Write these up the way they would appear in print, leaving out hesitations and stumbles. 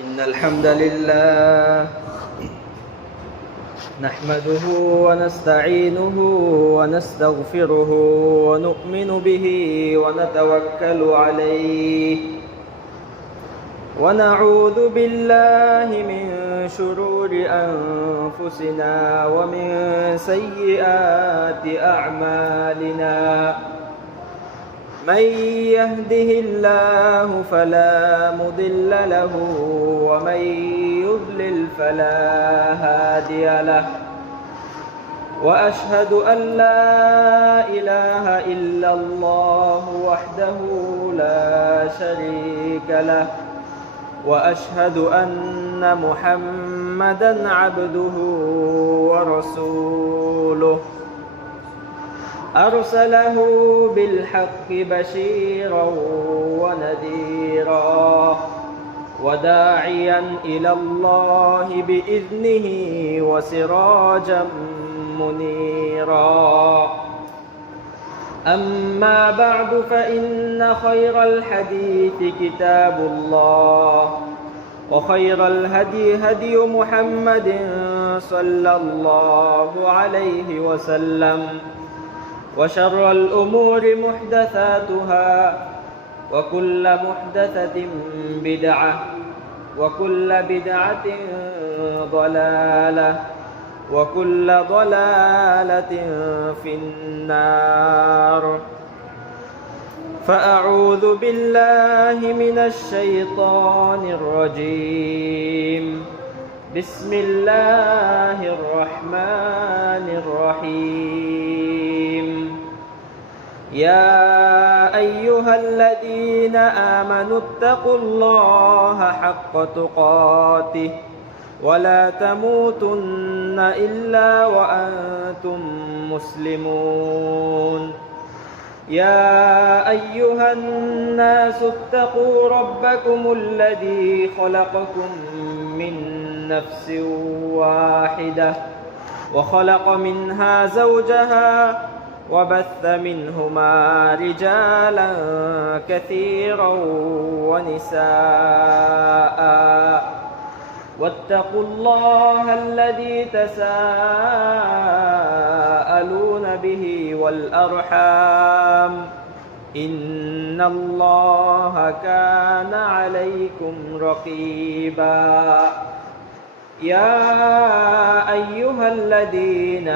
إن الحمد لله نحمده ونستعينه ونستغفره ونؤمن به ونتوكل عليه ونعوذ بالله من شرور أنفسنا ومن سيئات أعمالنا من يهده الله فلا مضل له ومن يضلل فلا هادي له وأشهد أن لا إله إلا الله وحده لا شريك له وأشهد أن محمدًا عبده ورسوله أرسله بالحق بشيرا ونذيرا وداعيا إلى الله بإذنه وسراجا منيرا أما بعد فإن خير الحديث كتاب الله وخير الهدي هدي محمد صلى الله عليه وسلم وشر الأمور محدثاتها وكل محدثة بدعة وكل بدعة ضلالة وكل ضلالة في النار فأعوذ بالله من الشيطان الرجيم بسم الله الرحمن الرحيم يا أيها الذين آمنوا اتقوا الله حق تقاته ولا تموتن إلا وأنتم مسلمون يا أيها الناس اتقوا ربكم الذي خلقكم من نفس واحدة وخلق منها زوجها وبث منهما رجالا كثيرا ونساء واتقوا الله الذي تساءلون به والأرحام إن الله كان عليكم رقيبا يا أيها الذين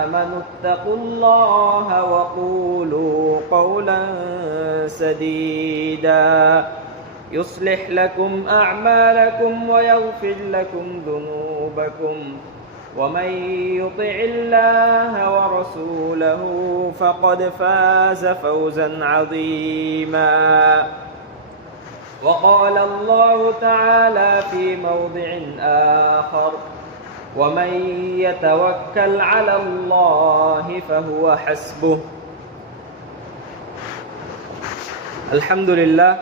آمنوا اتقوا الله وقولوا قولا سديدا يصلح لكم أعمالكم ويغفر لكم ذنوبكم ومن يطع الله ورسوله فقد فاز فوزا عظيما وقال الله تعالى في موضع آخر ومن يتوكل على الله فهو حسبه الحمد لله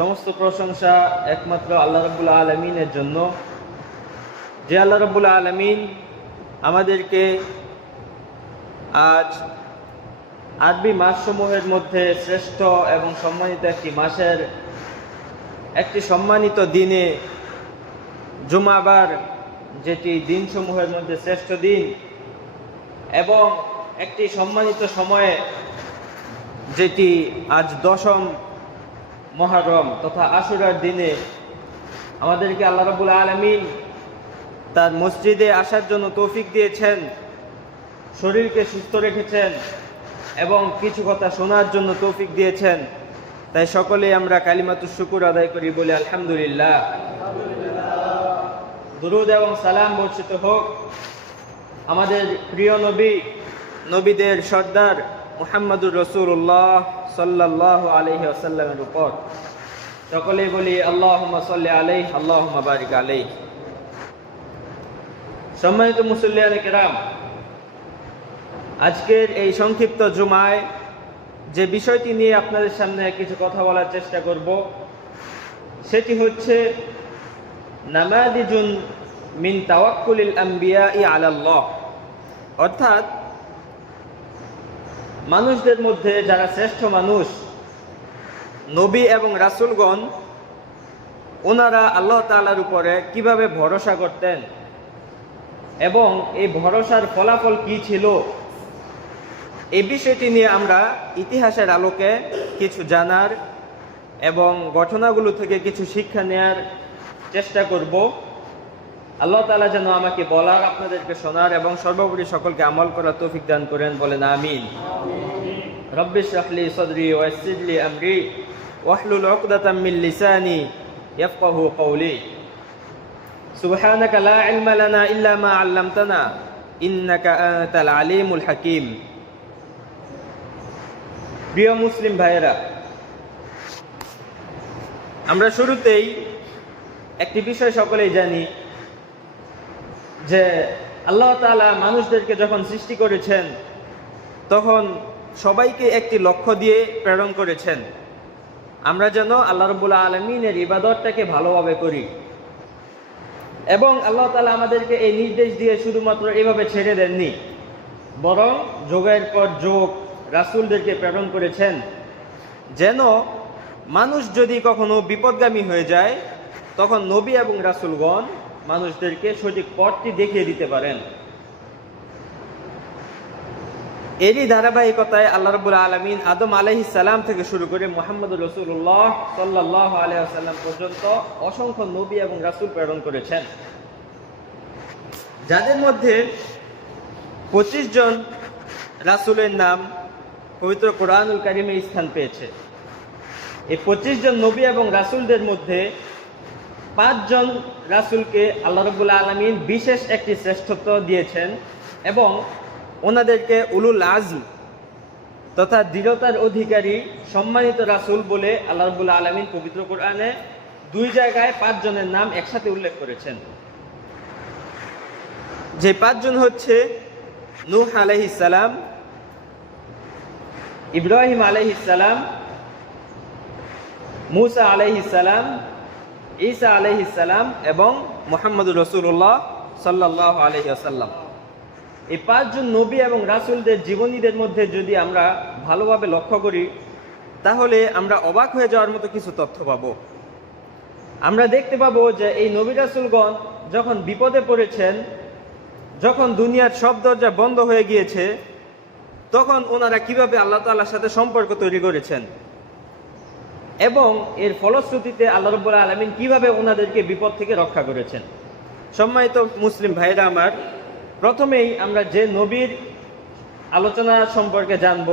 সমস্ত প্রশংসা একমাত্র আল্লাহ রাব্বুল আলামিনের জন্য যে আল্লাহ রাব্বুল আলামিন আমাদেরকে আজ আরবি মাসসমূহের মধ্যে শ্রেষ্ঠ এবং সম্মানিত একটি মাসের একটি সম্মানিত দিনে জুমাবার যেটি দিনসমূহের মধ্যে শ্রেষ্ঠ দিন এবং একটি সম্মানিত সময়ে যেটি আজ 10ম মুহররম তথা আশুরার দিনে আমাদেরকে আল্লাহ রাব্বুল আলামিন তার মসজিদে আসার জন্য তৌফিক দিয়েছেন, শরীরকে সুস্থ রেখেছেন এবং কিছু কথা শোনার জন্য তৌফিক দিয়েছেন। তাই সকলেই আমরা কালিমাতুশ শুকর আদায় করি, বলি আলহামদুলিল্লাহ। দুরূদ এবং সালাম বর্ষিত হোক আমাদের প্রিয় নবী, নবীদের সর্দার মুহাম্মদুর রাসূলুল্লাহ সাল্লাল্লাহু আলাইহি ওয়াসাল্লামের উপর। সকলেই বলি আল্লাহুম্মা সাল্লি আলাইহি আল্লাহুম্মা বারিক আলাইহি। সম্মানিত মুসল্লিয়ানে কেরাম, আজকের এই সংক্ষিপ্ত জুমায় যে বিষয়টি নিয়ে আপনাদের সামনে কিছু কথা বলার চেষ্টা করব সেটি হচ্ছে নামাযিজুন মিন তাওয়াক্কুলিল আম্বিয়াই আলাল্লাহ, অর্থাৎ মানুষদের মধ্যে যারা শ্রেষ্ঠ মানুষ, নবী এবং রাসূলগণ, ওনারা আল্লাহ তাআলার উপরে কিভাবে ভরসা করতেন এবং এই ভরসার ফলাফল কি ছিল, এই বিষয়টি নিয়ে আমরা ইতিহাসের আলোকে কিছু জানার এবং ঘটনাগুলো থেকে কিছু শিক্ষা নেয়ার চেষ্টা করব। আল্লাহ তাআলা যেন আমাকে বলার, আপনাদেরকে শোনার এবং সর্বোপরি সকলকে আমল করার তৌফিক দান করেন, বলেন আমিন। রব্বি ইশরাহ লি সাদরি ওয়া ইয়াসসির লি আমরি ওয়াহলুল উকদাতাম মিন লিসানি ইয়াফকাহু কওলি। সুবহানাকা লা ইলমা লানা ইল্লা মা আল্লামতানা ইন্নাকা আনতাল আলিমুল হাকীম। প্রিয় মুসলিম ভাইয়েরা, আমরা শুরুতেই একটি বিষয় সকলেই জানি যে আল্লাহ তাআলা মানুষদেরকে যখন সৃষ্টি করেছেন তখন সবাইকে একটি লক্ষ্য দিয়ে প্রেরণ করেছেন, আমরা যেন আল্লাহ রাব্বুল আলামিনের ইবাদতটাকে ভালোভাবে করি। এবং আল্লাহ তাআলা আমাদেরকে এই নির্দেশ দিয়ে শুধুমাত্র এভাবে ছেড়ে দেননি, বরং যুগের পর যুগ রাসূলদেরকে প্রেরণ করেছেন যেন মানুষ যদি কখনো বিপদগামী হয়ে যায় তখন নবী এবং রাসূলগণ মানুষদেরকে সঠিক পথটি দেখিয়ে দিতে পারেন। এরই ধারাবাহিকতায় আল্লাহ রাব্বুল আলামিন আদম আলাইহিস সালাম থেকে শুরু করে মুহাম্মদুর রাসূলুল্লাহ সাল্লাল্লাহু আলাইহি ওয়াসাল্লাম পর্যন্ত অসংখ্য নবী এবং রাসূল প্রেরণ করেছেন, যাদের মধ্যে 25 জন রাসূলের নাম পবিত্র কোরআনুল কারীমে স্থান পেয়েছে। এই 25 জন নবী এবং রাসূলদের মধ্যে 5 জন রাসূলকে আল্লাহ রাব্বুল আলামিন বিশেষ একটি শ্রেষ্ঠত্ব দিয়েছেন এবং ওনাদেরকে উলুল আজম তথা দৃঢ়তার অধিকারী সম্মানিত রাসূল বলে আল্লাহ রাব্বুল আলামিন পবিত্র কোরআনে 2 জায়গায় 5 জনের নাম একসাথে উল্লেখ করেছেন। যে 5 জন হচ্ছে নূহ আলাইহিস সালাম, ইব্রাহিম আলাইহিস সালাম, মুসা আলাইহিস সালাম, ঈসা আলাইহিস সালাম এবং মুহাম্মদুর রাসূলুল্লাহ সাল্লাল্লাহু আলাইহি ওয়াসাল্লাম। এই 5 জন নবী এবং রাসূলদের জীবনীদের মধ্যে যদি আমরা ভালোভাবে লক্ষ্য করি তাহলে আমরা অবাক হয়ে যাওয়ার মতো কিছু তথ্য পাবো। আমরা দেখতে পাবো যে এই নবী রাসূলগণ যখন বিপদে পড়েছেন, যখন দুনিয়ার সব দরজা বন্ধ হয়ে গিয়েছে, তখন ওনারা কিভাবে আল্লাহ তাআলার সাথে সম্পর্ক তৈরি করেছেন এবং এর ফলশ্রুতিতে আল্লাহ রাব্বুল আলামিন কিভাবে ওনাদেরকে বিপদ থেকে রক্ষা করেছেন। সম্মানিত মুসলিম ভাইরা আমার, প্রথমেই আমরা যে নবীর আলোচনা সম্পর্কে জানব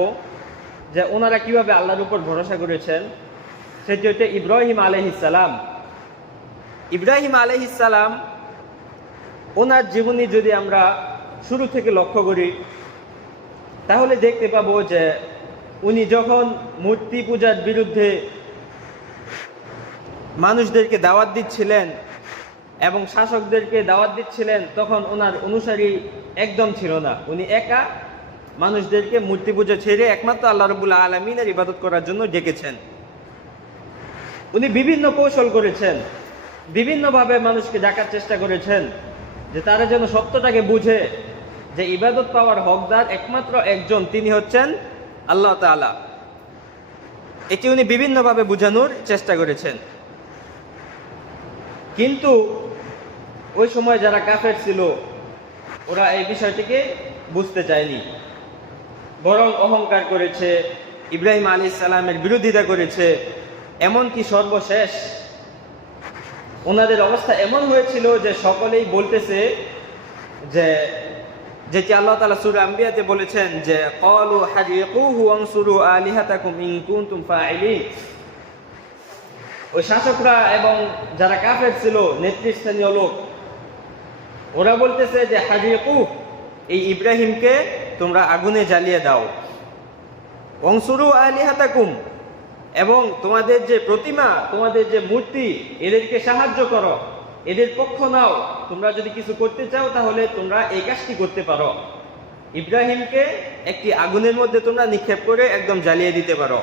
যে ওনারা কিভাবে আল্লাহর উপর ভরসা করেছেন, সেটি হচ্ছে ইব্রাহিম আলাইহিস সালাম। ইব্রাহিম আলাইহিস সালাম, ওনার জীবনী যদি আমরা শুরু থেকে লক্ষ্য করি তাহলে দেখতে পাবো যে উনি যখন মূর্তি পূজার বিরুদ্ধে মানুষদেরকে দাওয়াত দিচ্ছিলেন এবং শাসকদেরকে দাওয়াত দিচ্ছিলেন তখন ওনার অনুসারী একদম ছিল না। উনি একা মানুষদেরকে মূর্তি পূজা ছেড়ে একমাত্র আল্লাহ রাব্বুল আলামিনের ইবাদত করার জন্য ডেকেছেন। উনি বিভিন্ন কৌশল করেছেন, বিভিন্নভাবে মানুষকে ডাকার চেষ্টা করেছেন যে তারা যেন সত্যটাকে বুঝে যে ইবাদত পাওয়ার হকদার একমাত্র একজন, তিনি হচ্ছেন আল্লাহ তাআলা। এটি উনি বিভিন্নভাবে বোঝানোর চেষ্টা করেছেন, কিন্তু ওই সময় যারা কাফের ছিল ওরা এই বিষয়টিকে বুঝতে চায়নি, বরং অহংকার করেছে, ইব্রাহিম আলাইহিস সালামের বিরোধিতা করেছে। এমনকি সর্বশেষ ওনাদের অবস্থা এমন হয়েছিল যে সকলেই বলতেছে যে যেটি আল্লাহ তাআলা সূরা আম্বিয়াতে বলেছেন যে ক্বালু হারিকুহু ওয়ানসুরু আলিহাতাকুম ইন কুনতুম ফাইলিন। ওই শাসকরা এবং যারা কাফের ছিল, নেতৃস্থানীয় লোক, ওরা বলতেছে যে হারিকু, এই ইব্রাহিমকে তোমরা আগুনে জ্বালিয়ে দাও, ওয়ানসুরু আলিহাতাকুম, এবং তোমাদের যে প্রতিমা, তোমাদের যে মূর্তি, এদেরকে সাহায্য করো, এদের পক্ষ নাও। তোমরা যদি কিছু করতে চাও তাহলে তোমরা এই কাজটি করতে পারো, ইব্রাহিমকে একটি আগুনের মধ্যে তোমরা নিক্ষেপ করে একদম জ্বালিয়ে দিতে পারো।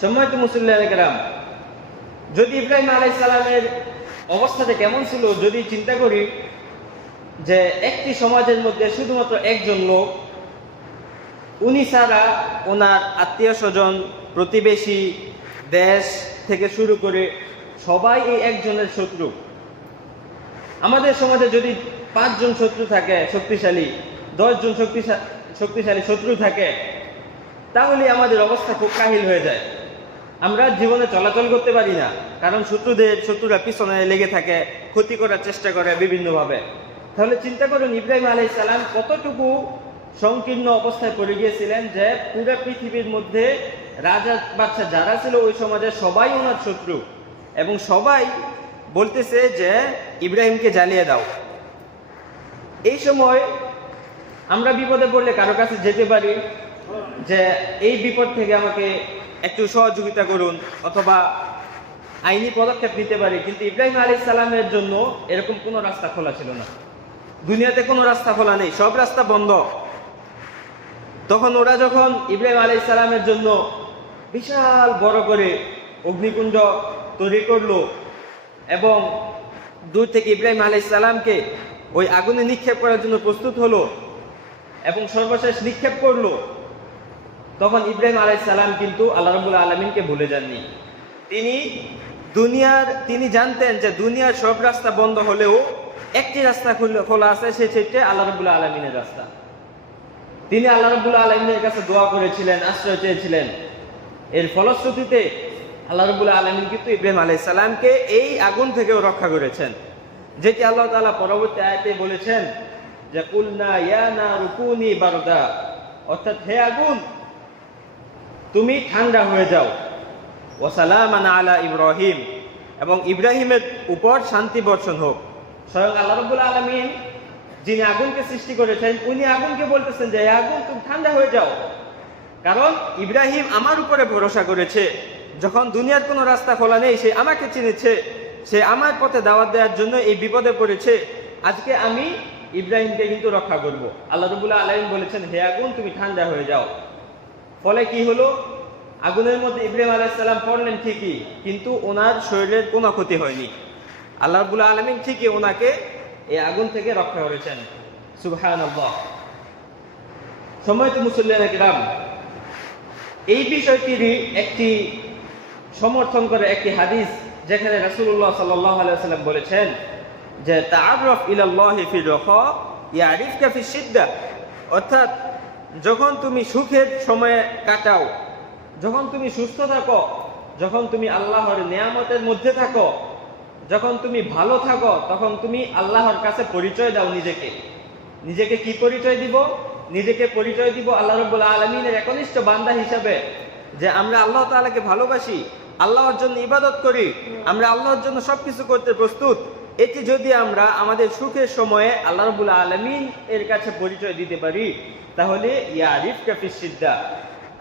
সম্মানিত মুসলিম কেরাম, যদি ইব্রাহিম আলাইহিস সালামের অবস্থাটা কেমন ছিল যদি চিন্তা করি যে একটি সমাজের মধ্যে শুধুমাত্র একজন লোক, উনি ছাড়া ওনার আত্মীয় স্বজন, প্রতিবেশী, দেশ থেকে শুরু করে সবাই এই একজনের শত্রু। আমাদের সমাজে যদি 5 জন শত্রু থাকে শক্তিশালী, 10 জন শক্তিশালী শত্রু থাকে, তাহলে আমাদের অবস্থা খুব কাহিল হয়ে যায়। আমরা জীবনে চলাচল করতে পারি না, কারণ শত্রুরা পিছনে লেগে থাকে, ক্ষতি করার চেষ্টা করে বিভিন্নভাবে। তাহলে চিন্তা করুন ইব্রাহিম আলাইহিস সালাম কতটুকু সংকীর্ণ অবস্থায় পড়ে গিয়েছিলেন, যে পুরো পৃথিবীর মধ্যে রাজা বাদশা যারা ছিল ওই সমাজে সবাই ওনার শত্রু, এবং সবাই বলতেছে যে ইব্রাহিমকে জ্বালিয়ে দাও। এই সময় আমরা বিপদে পড়লে কারো কাছে যেতে পারি যে এই বিপদ থেকে আমাকে একটু সহযোগিতা করুন, অথবা আইনি পদক্ষেপ নিতে পারি। কিন্তু ইব্রাহিম আলাইহিস সালামের জন্য এরকম কোনো রাস্তা খোলা ছিল না। দুনিয়াতে কোনো রাস্তা খোলা নেই, সব রাস্তা বন্ধ। তখন ওরা যখন ইব্রাহিম আলাইহিস সালামের জন্য বিশাল বড় করে অগ্নিকুণ্ড তৈরি করলো এবং দূর থেকে ইব্রাহিম আলাইহিস সালামকে ওই আগুনে নিক্ষেপ করার জন্য প্রস্তুত হলো এবং সর্বশেষ নিক্ষেপ করলো, তখন ইব্রাহিম আলাইহিস সালাম কিন্তু আল্লাহ রাব্বুল আলামিনকে ভুলে যাননি। তিনি জানতেন যে দুনিয়ার সব রাস্তা বন্ধ হলেও একটি রাস্তা খোলা আছে, সেটি আল্লাহ রাব্বুল আলামিনের রাস্তা। তিনি আল্লাহ রাব্বুল আলামিনের কাছে দোয়া করেছিলেন, আশ্রয় চেয়েছিলেন। এর ফলশ্রুতিতে আল্লাহ রাব্বুল আলামিন কিন্তু ইব্রাহিম আলাইহিস সালামকে এই আগুন থেকেও রক্ষা করেছেন, যেটি আল্লাহ তাআলা পরবর্তী আয়াতে বলেছেন যে কুলনা ইয়া নারু কুনি বারদা, অর্থাৎ হে আগুন তুমি ঠান্ডা হয়ে যাও, ওয়া সালামান আলা ইব্রাহিম, এবং ইব্রাহিমের উপর শান্তি বর্ষণ হোক। স্বয়ং আল্লাহ রাব্বুল আলামিন যিনি আগুনকে সৃষ্টি করেছেন উনি আগুনকে বলতেছেন যে হে আগুন তুমি ঠান্ডা হয়ে যাও, কারণ ইব্রাহিম আমার উপরে ভরসা করেছে। যখন দুনিয়ার কোনো রাস্তা খোলা নেই, সে আমাকে চিনেছে, সে আমার পথে দাওয়াত দেওয়ার জন্য এই বিপদে পড়েছে। আজকে আমি ইব্রাহিমকে কিন্তু রক্ষা করব। আল্লাহ রাব্বুল আলামিন বলেছেন হে আগুন তুমি ঠান্ডা হয়ে যাও। ফলে কি হলো, আগুনের মধ্যে ইব্রাহিম আলাইহিস সালাম পড়লেন ঠিকই, কিন্তু ওনার শরীরের কোনো ক্ষতি হয়নি। আল্লাহ রাব্বুল আলামিন ঠিকই ওনাকে এই আগুন থেকে রক্ষা করেছেন। সুবহানাল্লাহ। সম্মানিত মুসল্লিয়ানে কিরাম, এই বিষয়টিরই একটি সমর্থন করে একটি হাদিস, যেখানে রাসূলুল্লাহ সাল্লাল্লাহু আলাইহি ওয়াসাল্লাম বলেছেন যে তাআররাফ ইলাল্লাহি ফি রাখা ইয়ারিফকা ফি শিদ্দা, অর্থাৎ যখন তুমি সুখের সময় কাটাও, যখন তুমি সুস্থ থাকো, যখন তুমি আল্লাহর নিয়ামতের মধ্যে থাকো, যখন তুমি ভালো থাকো, তখন তুমি আল্লাহর কাছে পরিচয় দাও নিজেকে কি পরিচয় দিব? নিজেকে পরিচয় দিব আল্লাহ রাব্বুল আলামিনের একনিষ্ঠ বান্দা হিসাবে, যে আমরা আল্লাহ তাআলাকে ভালোবাসি, আল্লাহর জন্য ইবাদত করি, আমরা আল্লাহর জন্য সবকিছু করতে প্রস্তুত। এটি যদি আমরা আমাদের সুখের সময়ে আল্লাহ রাব্বুল আলামিন এর কাছে পরিচয় দিতে পারি, তাহলে ইয়ারিফকা ফিস সিদ্দা।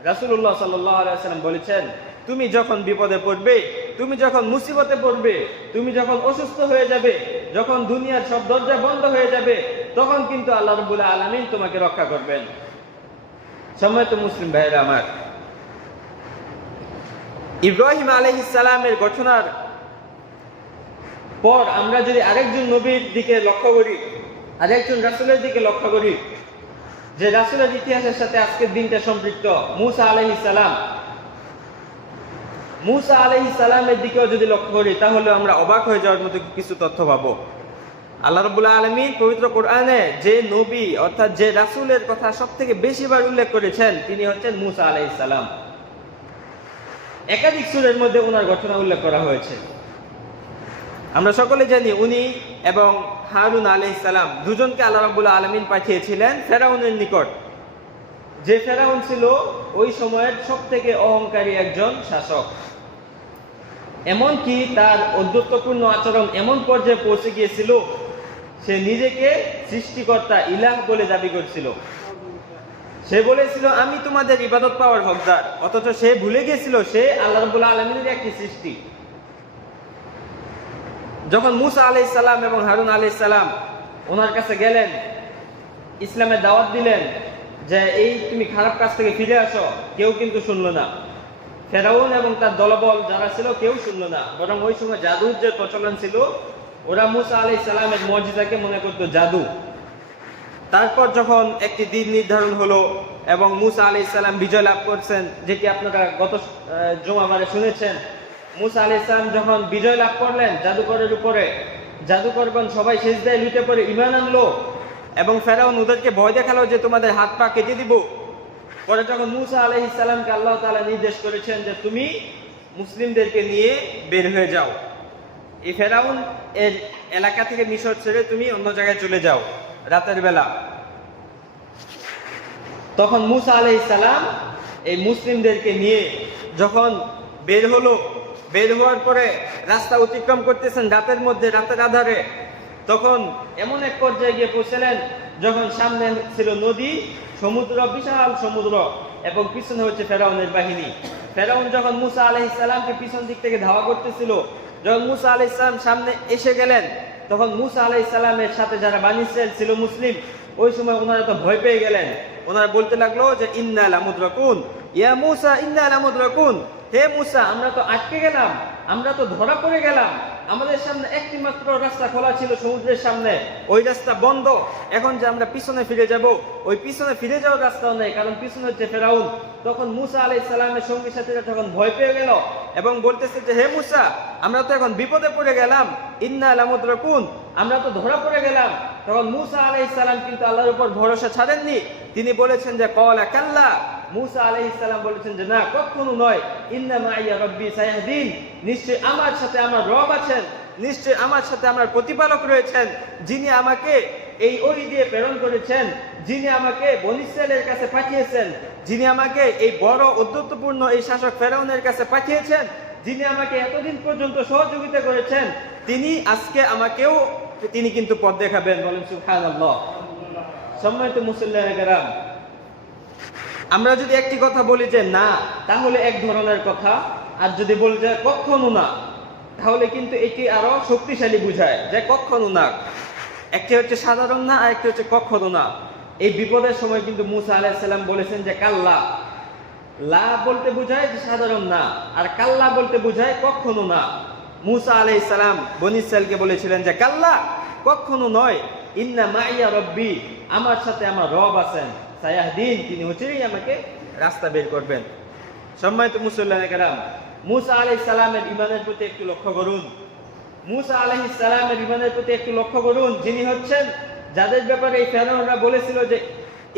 রাসূলুল্লাহ সাল্লাল্লাহু আলাইহি ওয়াসাল্লাম বলেছেন তুমি যখন বিপদে পড়বে, তুমি যখন মুসিবতে পড়বে, তুমি যখন অসুস্থ হয়ে যাবে, যখন দুনিয়ার সব দরজা বন্ধ হয়ে যাবে, তখন কিন্তু আল্লাহ রাব্বুল আলামিন তোমাকে রক্ষা করবেন। সম্মানিত মুসলিম ভাইরা আমার, ইব্রাহিম আলাইহিস সালামের ঘটনার পর আমরা যদি আরেকজন নবীর দিকে লক্ষ্য করি, আরেকজন রাসূলের দিকে লক্ষ্য করি, যে রাসূলের ইতিহাসের সাথে আজকের দিনটা সম্পৃক্ত, মুসা আলাইহিস সালাম। মুসা আলাইহিস সালামের দিকেও যদি লক্ষ্য করি, তাহলে আমরা অবাক হয়ে যাওয়ার মতো কিছু তথ্য পাবো। আল্লাহ রাব্বুল আলামিন পবিত্র কোরআনে যে নবী অর্থাৎ যে রাসূলের কথা সবথেকে বেশিবার উল্লেখ করেছেন, তিনি হচ্ছেন মুসা আলাইহিস সালাম। একাধিক সূরার মধ্যে ওনার ঘটনা উল্লেখ করা হয়েছে। আমরা সকলে জানি উনি এবং হারুন আলাইহিস সালাম দুজনকে আল্লাহ রাব্বুল আলামিন পাঠিয়েছিলেন ফেরাউনের নিকট, যে ফেরাউন ছিল ওই সময়ের সবথেকে অহংকারী একজন শাসক। এমনকি তার ঔদ্ধত্যপূর্ণ আচরণ এমন পর্যায়ে পৌঁছে গিয়েছিল, সে নিজেকে সৃষ্টিকর্তা ইলাহ বলে দাবি করছিল। সে বলেছিল আমি তোমাদের ইবাদত পাওয়ার হকদার, অথচ সে ভুলে গিয়েছিল সে আল্লাহ রাব্বুল আলামিনের একটি সৃষ্টি। যখন মুসা আলাইহিস সালাম এবং হারুন আলাইহিস সালাম ওনার কাছে গেলেন, ইসলামের দাওয়াত দিলেন যে এই তুমি খারাপ কাজ থেকে ফিরে আসো, কেউ কিন্তু শুনলো না। ফেরাউন এবং তার দলবল যারা ছিল কেউ শুনলো না, বরং ওই সময় জাদুর যে প্রচলন ছিল, ওরা মুসা আলাইহিস সালামের মুজিজাকে মনে করতো জাদু। তারপর যখন একটি দিন নির্ধারণ হলো এবং মুসা আলাইহিস সালাম বিজয় লাভ করছেন, যেটি আপনারা গত জুমাবারে শুনেছেন, মুসা আলাইহিস সালাম যখন বিজয় লাভ করলেন জাদুকরের উপরে, জাদুকরগণ সবাই সিজদায় লুটে পড়ে ঈমান আনলো এবং ফেরাউন ওদেরকে ভয় দেখালো যে তোমাদের হাত পা কেটে দিব। পরে যখন মুসা আলাইহিস সালামকে আল্লাহ তাআলা নির্দেশ করেছেন যে তুমি মুসলিমদেরকে নিয়ে বের হয়ে যাও, এই ফেরাউন এর এলাকা থেকে মিশর ছেড়ে তুমি অন্য জায়গায় চলে যাও রাতের বেলা। তখন মুসা আলাইহিস সালাম এই মুসলিমদেরকে নিয়ে যখন বের হলো, বের হওয়ার পরে রাস্তা অতিক্রম করতেছেন রাতের মধ্যে, রাতের আধারে, তখন এমন এক পর্যায়ে গিয়ে পৌঁছলেন যখন সামনে ছিল নদী, সমুদ্র, বিশাল সমুদ্র, এবং পিছনে হচ্ছে ফেরাউনের বাহিনী। ফেরাউন যখন মুসা আলাইহিস সালামকে পিছন দিক থেকে ধাওয়া করতেছিল, যখন মুসা আলাইহিস সালাম সামনে এসে গেলেন, তখন মুসা আলাইহিস সালামের সাথে যারা বনী ইসরাইল ছিল মুসলিম, ওই সময় ওনারা তো ভয় পেয়ে গেলেন। ওনারা বলতে লাগলো যে ইন্না লামুদরাকুন, ইয়া মুসা ইন্না লামুদরাকুন, হে মুসা আমরা তো আটকে গেলাম, আমরা তো ধরা পড়ে গেলাম, আমাদের সামনে একটি মাত্র রাস্তা খোলা ছিল সমুদ্রের সামনে, ওই রাস্তা বন্ধ, এখন যে আমরা পিছনে ফিরে যাব, ওই পিছনে ফিরে যাওয়ার রাস্তাও নেই, কারণ পিছনে হচ্ছে ফেরাউন। তখন মুসা আলাইহিস সালামের সঙ্গী সাথীরা তখন ভয় পেয়ে গেল এবং বলতেছে যে হে মুসা আমরা তো এখন বিপদে পড়ে গেলাম, ইন্না লামুদরাকুন, আমরা তো ধরা পড়ে গেলাম। তখন মুসা আলাইহিস সালাম কিন্তু আল্লাহর উপর ভরসা ছাড়েননি, তিনি বলেছেন যে ক্বালা কাল্লা, মুসা আলাইহিস সালাম বলেছেন যে না, কখনো নয়, ইন্না মাইয়া রাব্বি সায়াহদিন, নিশ্চয় আমার সাথে আমার রব আছেন, নিশ্চয় আমার সাথে আমার প্রতিপালক রয়েছেন, যিনি আমাকে এই ওহী দিয়ে প্রেরণ করেছেন, যিনি আমাকে বনী ইসরাইলের কাছে পাঠিয়েছেন, যিনি আমাকে এই বড় উদ্ধতপূর্ণ এই শাসক ফেরাউনের কাছে পাঠিয়েছেন, যিনি আমাকে এতদিন পর্যন্ত সহযোগিতা করেছেন, তিনি আজকে আমাকেও তিনি কিন্তু পথ দেখাবেন। বলেন সুবহানাল্লাহ। সম্মানিত মুসল্লিয়ানে কেরাম, আমরা যদি একটি কথা বলি যে না, তাহলে এক ধরনের কথা, আর যদি বলি যে কখনো না, তাহলে কিন্তু এটি আরো শক্তিশালী বুঝায় যে কখনো না। একটি হচ্ছে সাধারণ না, আর একটি হচ্ছে কখনো না। এই বিপদের সময় কিন্তু মুসা আলাইহিস সালাম বলেছেন যে কাল্লা, লা বলতে বোঝায় যে সাধারণ না, আর কাল্লা বলতে বোঝায় কখনো না। মুসা আলাইহিস সালাম বনী ইসরাইলকে বলেছিলেন যে কাল্লা, কখনো নয়, ইন্না মাইয়া রব্বি, আমার সাথে আমার রব আছেন, সায়াহদিন, তিনি হচ্ছেই আমাকে রাস্তা বের করবেন। সম্মানিত মুসল্লিয়ানে কেরাম, মুসা আলাইহিস সালামের ঈমানের প্রতি একটু লক্ষ্য করুন। মুসা আলাইহিস সালামের ঈমানের প্রতি একটু লক্ষ্য করুন, যিনি হচ্ছেন যাদের ব্যাপারে এই ফেরাউনরা বলেছিল যে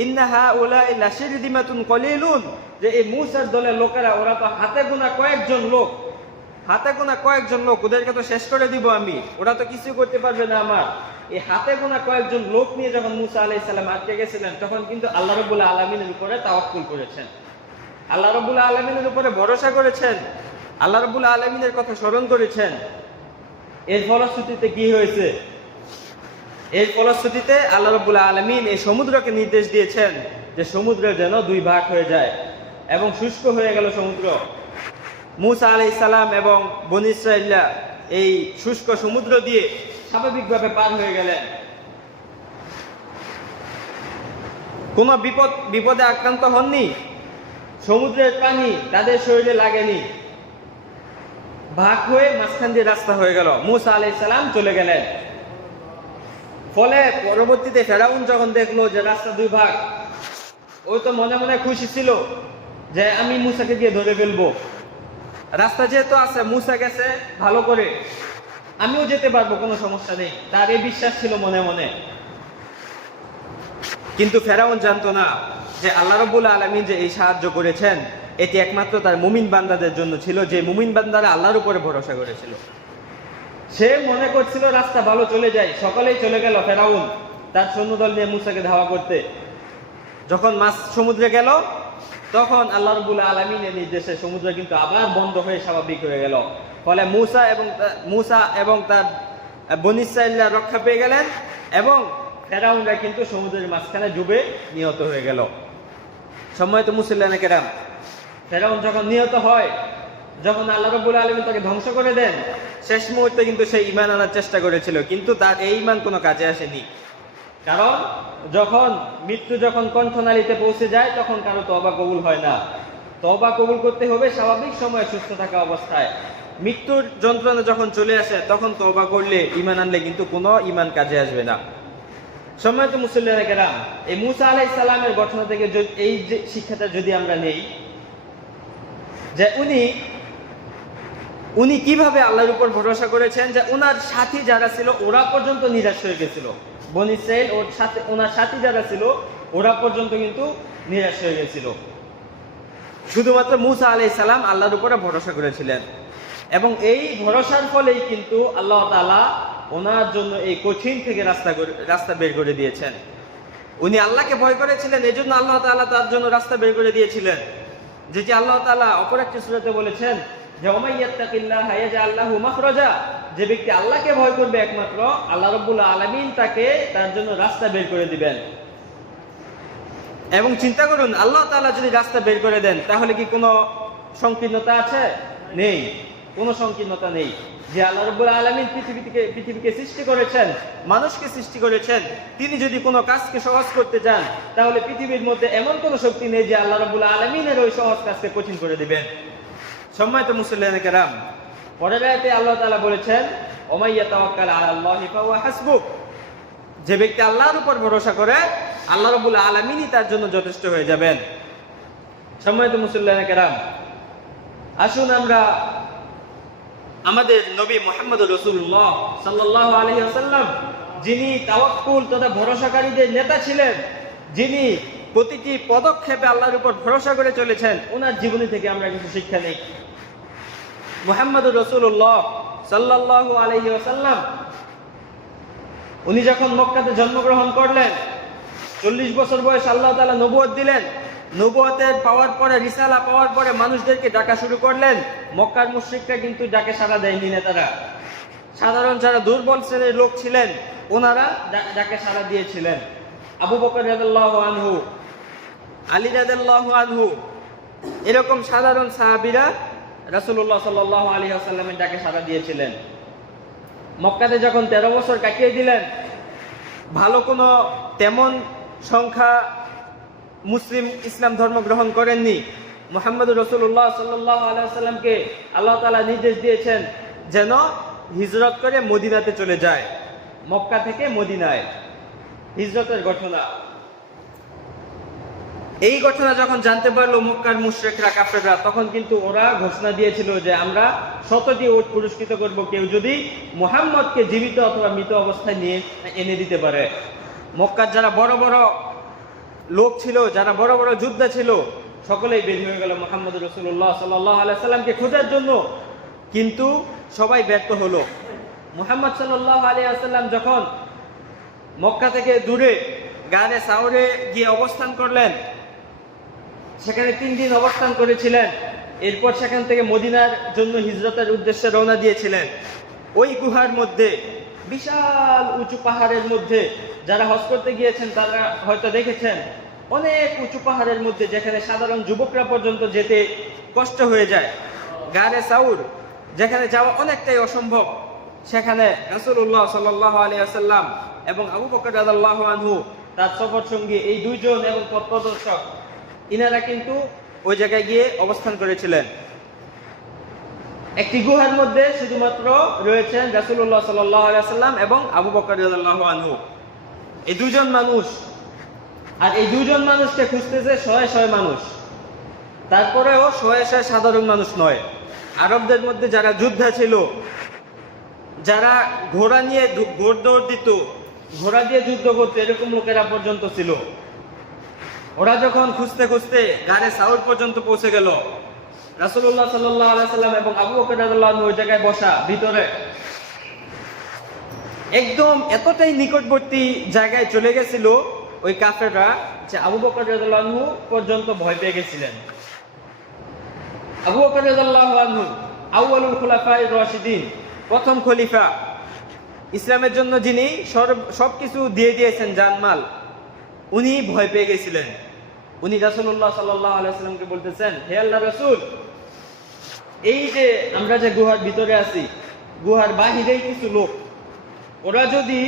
ইন্না হাউলাই লাশিরদিমাতুন কলিলুন, যে এই মুসার দলের লোকেরা, ওরা তো হাতে গোনা কয়েকজন লোক, হাতে গোনা কয়েকজন লোক, ওদেরকে তো শেষ করে দিব আমি, ওরা তো কিছু করতে পারবে না আমার। এই হাতে গোনা কয়েকজন লোক নিয়ে যখন মুসা আলাইহিস সালাম আটকে গেছিলেন, তখন কিন্তু আল্লাহ রাব্বুল আলামিনের উপরে তাওয়াক্কুল করেছেন, আল্লাহ রাব্বুল আলামিনের উপরে ভরসা করেছেন, আল্লাহ রাব্বুল আলামিনের কথা স্মরণ করেছেন। এর ফলশ্রুতিতে কি হয়েছে? এর ফলশ্রুতিতে আল্লাহ রাব্বুল আলামিন এই সমুদ্রকে নির্দেশ দিয়েছেন যে সমুদ্র যেন দুই ভাগ হয়ে যায় এবং শুষ্ক হয়ে গেল সমুদ্র। মুসা আলাইহিস সালাম এবং বনী ইসরাইলরা এই শুষ্ক সমুদ্র দিয়ে স্বাভাবিকভাবে পার হয়ে গেলেন। কোনো বিপদে আক্রান্ত হননি, সমুদ্রের পানি তাদের শরীরে লাগেনি, ভাগ হয়ে মাঝখান দিয়ে রাস্তা হয়ে গেল, মুসা আলাইহিস সালাম চলে গেলেন। ফলে পরবর্তীতে ফেরাউন যখন দেখলো যে রাস্তা দুই ভাগ, ওই তো মনে মনে খুশি ছিল যে আমি মুসাকে দিয়ে ধরে ফেলবো, রাস্তা যেহেতু আছে, মুসা গেছে ভালো করে, আমিও যেতে পারবো, কোনো সমস্যা নেই, তার এই বিশ্বাস ছিল মনে মনে। কিন্তু ফেরাউন জানতো না যে আল্লাহ রাব্বুল আলামিন যে এই সাহায্য করেছেন, এটি একমাত্র তার মুমিন বান্দাদের জন্য ছিল, যে মুমিন বান্দারা আল্লাহর উপরে ভরসা করেছিল। সে মনে করছিল রাস্তা ভালো, চলে যায়, সকালেই চলে গেল ফেরাউন তার সৈন্যদল নিয়ে মুসাকে ধাওয়া করতে। যখন মাছ সমুদ্রে গেল, তখন আল্লাহ রাব্বুল আলামিনের নির্দেশে সমুদ্র কিন্তু আবার বন্ধ হয়ে স্বাভাবিক হয়ে গেল। ফলে মুসা এবং তার বনী ইসরাইলরা রক্ষা পেয়ে গেলেন এবং ফেরাউনরা কিন্তু সমুদ্রের মাঝখানে ডুবে নিহত হয়ে গেল। সম্মানিত মুসল্লিয়ানে কেরাম, ফেরাউন যখন নিহত হয়, যখন আল্লাহ রাব্বুল আলামিন তাকে ধ্বংস করে দেন, শেষ মুহূর্তে কিন্তু সে ঈমান আনার চেষ্টা করেছিল, কিন্তু তার এই ঈমান কোনো কাজে আসেনি। কারণ মৃত্যু যখন কণ্ঠনালীতে পৌঁছে যায়, তখন কারো তওবা কবুল হয় না। তওবা কবুল করতে হবে স্বাভাবিক সময়ে সুস্থ থাকা অবস্থায়। মৃত্যুর যন্ত্রণা যখন চলে আসে, তখন তওবা করলে, ঈমান আনলে কিন্তু কোনো ঈমান কাজে আসবে না। সম্মানিত মুসল্লিয়ানে কেরাম, এই মুসা আলাইহিস সালামের ঘটনা থেকে এই যে শিক্ষাটা যদি আমরা নেই, যে উনি উনি কিভাবে আল্লাহর উপর ভরসা করেছেন যে ওনার সাথী যারা ছিল ওরা পর্যন্ত নিরাশ হয়ে গেছিল। বনী ইসরাইল ওনার সাথী যারা ছিল ওরা পর্যন্ত কিন্তু নিরাশ হয়ে গেছিল। শুধুমাত্র মুসা আলাইহিস সালাম আল্লাহর উপরে ভরসা করেছিলেন এবং এই ভরসার ফলেই কিন্তু আল্লাহ তাআলা ওনার জন্য এই কঠিন থেকে রাস্তা বের করে দিয়েছেন। উনি আল্লাহকে ভয় করেছিলেন, এই জন্য আল্লাহ তাআলা তার জন্য রাস্তা বের করে দিয়েছিলেন। যেটি আল্লাহ তাআলা অপর একটি সূরাতে বলেছেন যে ওমাইয়াত্তাকিল্লাহা ইয়াজআল লাহু মাখরাজা, যে ব্যক্তি আল্লাহকে ভয় করবে একমাত্র আল্লাহ রাব্বুল আলামিন তার জন্য রাস্তা বের করে দিবেন। এবং চিন্তা করুন, আল্লাহ তাআলা যদি রাস্তা বের করে দেন তাহলে কি কোনো সংকীর্ণতা আছে? নেই, কোনো সংকীর্ণতা নেই। যে আল্লাহ রাব্বুল আলামিন পৃথিবীকে সৃষ্টি করেছেন, মানুষকে সৃষ্টি করেছেন, তিনি যদি কোনো কাজকে সহজ করতে চান তাহলে পৃথিবীর মধ্যে এমন কোনো শক্তি নেই যে আল্লাহ রাব্বুল আলামিনের ওই সহজ কাজকে কঠিন করে দিবেন। সম্মানিত মুসল্লিয়ানে কেরাম, পরের আয়াতে আল্লাহ তাআলা বলেছেন ওমাই ইয়াতাওয়াক্কাল আলাল্লাহি ফাহুয়া হাসবুক, যে ব্যক্তি আল্লাহর উপর ভরসা করে আল্লাহ রাব্বুল আলামিনই তার জন্য যথেষ্ট হয়ে যাবেন। সম্মানিত মুসল্লিয়ানে কেরাম, আসুন আমরা আমাদের নবী মুহাম্মদুর রাসূলুল্লাহ সাল্লাল্লাহু আলাইহি ওয়াসাল্লাম, যিনি তাওয়াক্কুল তথা ভরসাকারীদের নেতা ছিলেন, যিনি প্রতিটি পদক্ষেপে আল্লাহর উপর ভরসা করে চলেছেন, ওনার জীবনী থেকে আমরা কিছু শিক্ষা নেই। মুহাম্মদুর রাসূলুল্লাহ সাল্লাল্লাহু আলাইহি ওয়াসাল্লাম উনি যখন মক্কাতে জন্মগ্রহণ করলেন, 40 বছর বয়স আল্লাহ তাআলা নবুয়ত দিলেন। নবুয়তের পাওয়ার পরে, রিসালা পাওয়ার পরে মানুষদেরকে ডাকা শুরু করলেন। মক্কার মুশরিকরা কিন্তু ডাকে সাড়া দেয়নি। নেতারা, সাধারণ যারা দুর্বল শ্রেণীর লোক ছিলেন, ওনারা ডাকে সাড়া দিয়েছিলেন। আবু বকর রাদিয়াল্লাহু আনহু, আলী রাদিয়াল্লাহু আনহু, এরকম সাধারণ সাহাবীরা রাসূলুল্লাহ সাল্লাল্লাহু আলাইহি ওয়াসাল্লামের ডাকে সাড়া দিয়েছিলেন। মক্কাতে যখন 13 বছর কাটিয়ে দিলেন, ভালো কোনো তেমন সংখ্যা মুসলিম ইসলাম ধর্ম গ্রহণ করেননি। মুহাম্মদুর রাসূলুল্লাহ সাল্লাল্লাহু আলাইহি ওয়াসাল্লামকে আল্লাহ তাআলা নির্দেশ দিয়েছেন যেন হিজরত করে মদিনাতে চলে যায়। মক্কা থেকে মদিনায় হিজরতের ঘটনা, এই ঘটনা যখন জানতে পারলো মক্কার মুশরিকরা, কাফেররা, তখন কিন্তু ওরা ঘোষণা দিয়েছিল যে আমরা 100টি উট পুরস্কৃত করব কেউ যদি মুহাম্মদকে জীবিত অথবা মৃত অবস্থায় নিয়ে এনে দিতে পারে। মক্কার যারা বড় বড় লোক ছিল, যারা বড় বড় যোদ্ধা ছিল, সকলেই বের হয়ে গেল মুহাম্মদুর রাসূলুল্লাহ সাল্লাল্লাহু আলাইহি সাল্লামকে খোঁজার জন্য, কিন্তু সবাই ব্যর্থ হলো। মুহাম্মদ সাল্লাল্লাহু আলাইহি ওয়াসাল্লাম যখন মক্কা থেকে দূরে গারে সাউরে গিয়ে অবস্থান করলেন, সেখানে 3 দিন অবস্থান করেছিলেন। এরপর সেখান থেকে মদিনার জন্য হিজরতের উদ্দেশ্যে রওনা দিয়েছিলেন। ওই গুহার মধ্যে, বিশাল উঁচু পাহাড়ের মধ্যে, যারা হজ করতে গিয়েছেন তারা হয়তো দেখেছেন, অনেক উঁচু পাহাড়ের মধ্যে যেখানে সাধারণ যুবকরা পর্যন্ত যেতে কষ্ট হয়ে যায়, গারে সাউর যেখানে যাওয়া অনেকটাই অসম্ভব, সেখানে রাসূলুল্লাহ সাল্লাল্লাহু আলাইহি ওয়াসাল্লাম এবং আবু বকর রাদিয়াল্লাহু আনহু তার সফর সঙ্গী, এই দুইজন এবং পথপ্রদর্শক, ইনারা কিন্তু ওই জায়গায় গিয়ে অবস্থান করেছিলেন। একটি গুহার মধ্যে শুধুমাত্র রয়েছেন রাসূলুল্লাহ সাল্লাল্লাহু আলাইহি ওয়াসাল্লাম এবং আবু বকর রাদিয়াল্লাহু আনহু, এই দুজন মানুষ। আর এই দুজন মানুষকে খুঁজতেছে শয়ে শয়ে মানুষ। তারপরেও শয়ে শয়ে সাধারণ মানুষ নয়। আরবদের মধ্যে যারা যোদ্ধা ছিল, যারা ঘোড়া নিয়ে ঘোড়দৌড় দিত, ঘোড়া দিয়ে যুদ্ধ করতো, এরকম লোকেরা পর্যন্ত ছিল। ওরা যখন খুঁজতে খুঁজতে গারে সাউর পর্যন্ত পৌঁছে গেল, রাসূলুল্লাহ সাল্লাল্লাহু আলাইহি ওয়াসাল্লাম এবং আবু বকর রাদিয়াল্লাহু আনহু ওই জায়গায় বসা ভিতরে, একদম এতটাই নিকটবর্তী জায়গায় চলে গেছিল ওই কাফেররা যে আবু বকর রাদিয়াল্লাহু আনহু পর্যন্ত ভয় পেয়ে গেছিলেন। আবু বকর রাদিয়াল্লাহু আনহু আউয়ালুল খুলাফায়ে রাশিদিন, প্রথম খলিফা, ইসলামের জন্য যিনি সবকিছু দিয়ে দিয়েছেন জানমাল, উনি ভয় পেয়ে গেছিলেন। উনি রাসূলুল্লাহ সাল্লাল্লাহু আলাইহি ওয়াসাল্লামকে বলতেছেন, হে আল্লাহর রাসূল, এই যে আমরা যে গুহার ভিতরে আছি, গুহার বাহিরেই কিছু লোক, ওরা যদি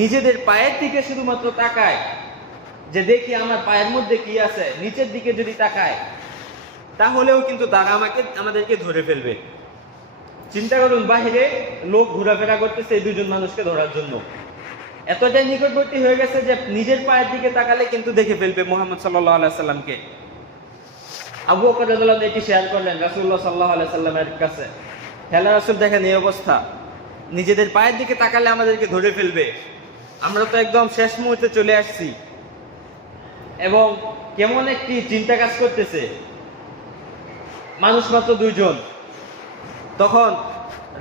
নিজেদের পায়ের দিকে শুধুমাত্র তাকায়, যে দেখি আমার পায়ের মধ্যে কি আছে, নিচের দিকে যদি তাকায়, তাহলেও কিন্তু তারা আমাদেরকে ধরে ফেলবে। চিন্তা করুন, বাহিরে লোক ঘোরাফেরা করতেছে এই দুজন মানুষকে ধরার জন্য। এতটাই নিকটবর্তী হয়ে গেছে যে নিজের পায়ের দিকে তাকালে কিন্তু দেখে ফেলবে মুহাম্মদ সাল্লাল্লাহু আলাইহি ওয়াসাল্লামকে। আবু বকর রাদিয়াল্লাহু আনহু এটি শেয়ার করলেন রাসূলুল্লাহ সাল্লাল্লাহু আলাইহি ওয়াসাল্লামের কাছে। আল্লাহ রাসূল দেখেন এই অবস্থা, নিজেদের পায়ের দিকে তাকালে আমাদেরকে ধরে ফেলবে। আমরা তো একদম শেষ মুহূর্তে চলে আসছি, এবং কেমন একটি চিন্তা কাজ করতেছে, মানুষ মাত্র 2 জন। তখন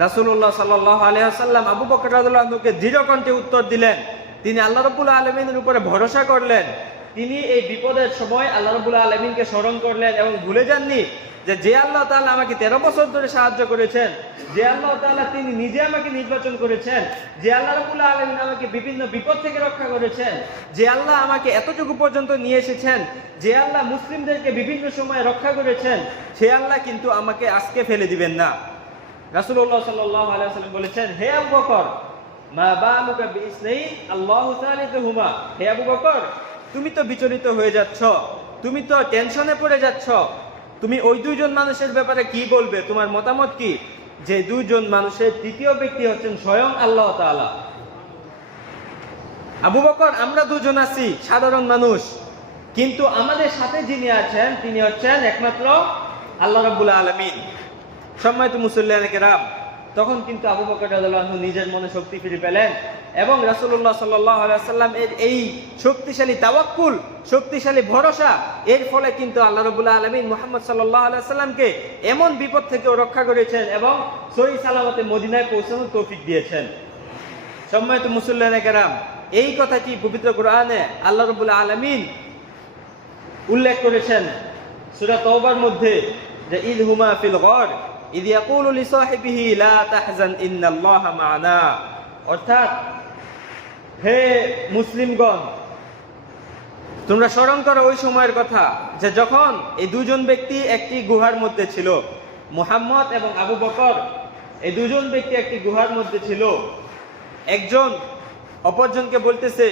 রাসূলুল্লাহ সাল্লাল্লাহু আলাইহি ওয়াসাল্লাম আবু বকর রাদিয়াল্লাহু আনহুকে দৃঢ় কণ্ঠে উত্তর দিলেন। তিনি আল্লাহ রাব্বুল আলামিনের উপরে ভরসা করলেন। তিনি এই বিপদের সময় আল্লাহ রাব্বুল আলামিনকে স্মরণ করলেন এবং ভুলে যাননি যে আল্লাহ তাআলা আমাকে 13 বছর ধরে সাহায্য করেছেন, যে আল্লাহ তাআলা তিনি নিজে আমাকে নির্বাচন করেছেন, যে আল্লাহ রাব্বুল আলামিন আমাকে বিভিন্ন বিপদ থেকে রক্ষা করেছেন, যে আল্লাহ আমাকে এতটুকু পর্যন্ত নিয়ে এসেছেন, যে আল্লাহ মুসলিমদেরকে বিভিন্ন সময় রক্ষা করেছেন, সে আল্লাহ কিন্তু আমাকে আজকে ফেলে দিবেন না। রাসূলুল্লাহ সাল্লাল্লাহু আলাইহি ওয়াসাল্লাম বলেছেন, হে আবু বকর, মা বালুকা বিইসনাইন আল্লাহু সালিসুহুমা, হে আবু বকর, তুমি তো বিচলিত হয়ে যাচ্ছ, তুমি তো টেনশনে পড়ে যাচ্ছ, তুমি ওই 2 জন মানুষের ব্যাপারে কি বলবে, তোমার মতামত কি? যে 2 জন মানুষের তৃতীয় ব্যক্তি হচ্ছেন স্বয়ং আল্লাহ তাআলা। আবু বকর, আমরা 2 জন আছি সাধারণ মানুষ, কিন্তু আমাদের সাথে যিনি আছেন তিনি হচ্ছেন একমাত্র আল্লাহ রাব্বুল আলামিন। সম্মানিত মুসল্লিয়ানে কেরাম, তখন কিন্তু আবু বকর রাদিয়াল্লাহু আনহু নিজের মনে শক্তি ফিরে পেলেন এবং রাসূলুল্লাহ সাল্লাল্লাহু আলাইহি ওয়াসাল্লাম এর এই শক্তিশালী তাওয়াক্কুল, শক্তিশালী ভরসা, এর ফলে কিন্তু আল্লাহ রাব্বুল আলামিন মুহাম্মদ সাল্লাল্লাহু আলাইহি ওয়াসাল্লামকে এমন বিপদ থেকে রক্ষা করেছেন এবং সহি সালামতে মদিনায় পৌঁছানোর তৌফিক দিয়েছেন। সম্মানিত মুসল্লিয়ানে কেরাম, এই কথাটি পবিত্র কোরআনে আল্লাহ রাব্বুল আলামিন উল্লেখ করেছেন সূরা তাওবার মধ্যে, যে ইদ হুমা ফিল গর ইদ ইয়াকুলু লিসাহিবিহি লা তাহজান ইন্নাল্লাহা মা'ানা। অর্থাৎ, হে মুসলিমগণ, তোমরা স্মরণ করো ওই সময়ের কথা যে যখন এই 2 জন ব্যক্তি একটি গুহার মধ্যে ছিল, মুহাম্মদ এবং আবু বকর, এই 2 জন ব্যক্তি একটি গুহার মধ্যে ছিল। একজন অপরজনকে বলতেছে,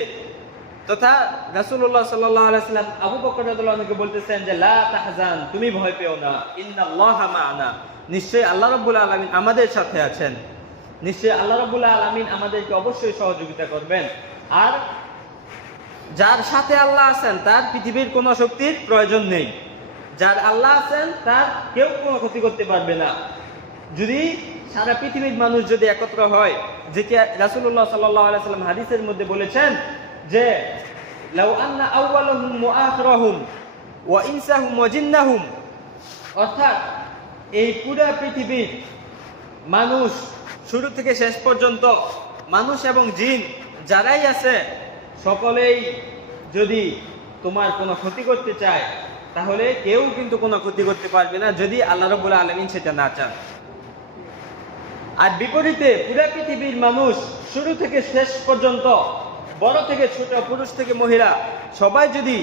তথা রাসূলুল্লাহ সাল্লাল্লাহু আলাইহি ওয়াসাল্লাম আবু বকর রাদিয়াল্লাহু আনহুকে বলতেছেন যে লা তাহজান, তুমি ভয় পেও না, ইন্নাল্লাহা মা'ানা, নিশ্চয়ই আল্লাহ রাব্বুল আলামিন আমাদের সাথে আছেন, নিশ্চয়ই আল্লাহ রাব্বুল আলামিন আমাদেরকে অবশ্যই সহযোগিতা করবেন। আর যার সাথে আল্লাহ আছেন তার পৃথিবীর কোনো শক্তির প্রয়োজন নেই, যার আল্লাহ আছেন তার কেউ কোনো ক্ষতি করতে পারবে না। যদি সারা পৃথিবীর মানুষ যদি একত্র হয়, যেটি রাসূলুল্লাহ সাল্লাল্লাহু আলাইহি ওয়াসাল্লাম হাদিসের মধ্যে বলেছেন যে লাউ আন্না আউওয়ালাহুম ওয়া আখিরাহুম ওয়া ইনসাহুম ওয়া জিন্নাহুম, অর্থাৎ এই পুরো পৃথিবীর মানুষ শুরু থেকে শেষ পর্যন্ত, মানুষ এবং জিন যারাই আছে, সকলেই যদি তোমার কোনো ক্ষতি করতে চায়, তাহলে কেউ কিন্তু কোনো ক্ষতি করতে পারবে না যদি আল্লাহ রাব্বুল আলামিন সেটা না চান। আর বিপরীতে পুরো পৃথিবীর মানুষ শুরু থেকে শেষ পর্যন্ত, বড় থেকে ছোট, পুরুষ থেকে মহিলা, সবাই যদি